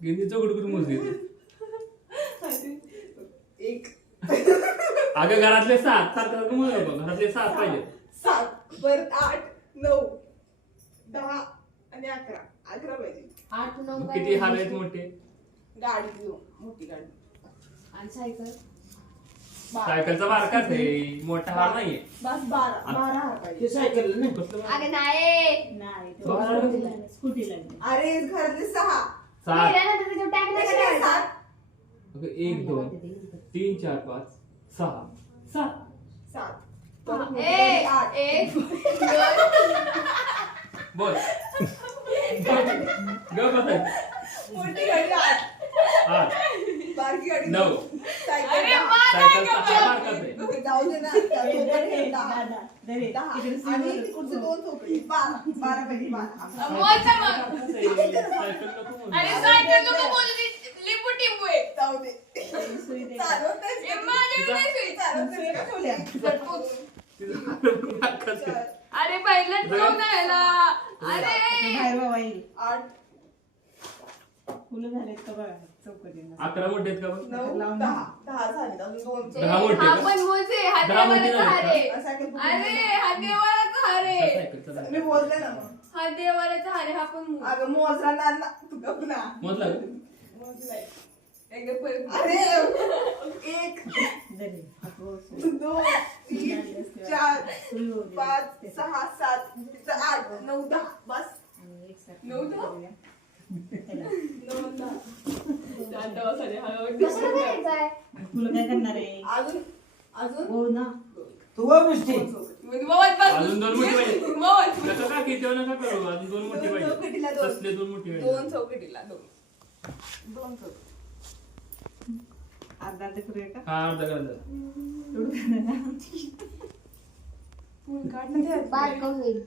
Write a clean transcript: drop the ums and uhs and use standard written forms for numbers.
गिंदी चौकट करून मोजली एक अगं घरातले 7 सारखं मोज नको घरातले 7 पाहिजे 7 परत 8 9 10 आणि 11 पाहिजे 8 9 मग किती हार आहेत मोठे गाडी घेऊ मोठी गाडी आणि सायकल सायकलचा बारकाच आहे मोठा हार नाहीये बस 12 हार पाहिजे ते सायकल नाही कसलं बारकं? अगं नाही नाही स्कूटीला अरे घरातले 6 7 गेल्यानंतर त्याच्यावर टॅग नाही कसे करायचा. 7 अगं 1 2 3 4 5 6 7 7 एक बोल ग बसाय मोठी गाडी 8 8 बारकी गाडी 9 सायकल सायकलचा हार बारकाच आहे जाऊ दे ना दे, 10 आणि पुढचे 2 चौकडी 12 पैकी 12 मोज मग. सायकल नको मोजू. आणि सायकल नको बोलू ती लिंबू टिंबू आहे. जाऊ दे चालवतेस हे माझ्याकडे नाही सुई. चालवतेस का ठेवल्या तिचं बारकाच आहे. अरे पहिलं ठेवून आहे ना. अरे बाहेर बाबा येईल 8 फुलं झालेत का बघा चौकटीला 11 मोठे आहेत का बघ 9 10 झाले अजून 2 दहा मोठे हा का? पण मोजे हा 10 मोठे देवाचा झाले हारे. का? अरे हा देवाचा हारे. सायकलचा दाखव. मी बोलले ना मग हा देवाचा हारे हा पण मोज. अगं मोजला ना तू गप ना मोजला का? मोजलाय एकदा परत. अरे 1 दरे आपण 2 3 4 5 6 7 8 9 10 बस आणि एक साथ 9 10 त्याला 9 10 आता सारे हळूहळू कशाला करायचं आहे? तुला काय करणार आहे अजून हो ना तू वर मिस्टी मग मोज बस. अजून 2 मोठी पाहिजे मोज. नका का किती नका करू अजून 2 मोठी दोन चौकटीला पाहिजे दोन. तसले 2 मोठी 2 पाहिजे चौकटीला 2 चौकटी अर्धा अर्धा करूया का हा अर्धा अर्धा एवढं करणार ना फुल काढ ना बारकं होईल.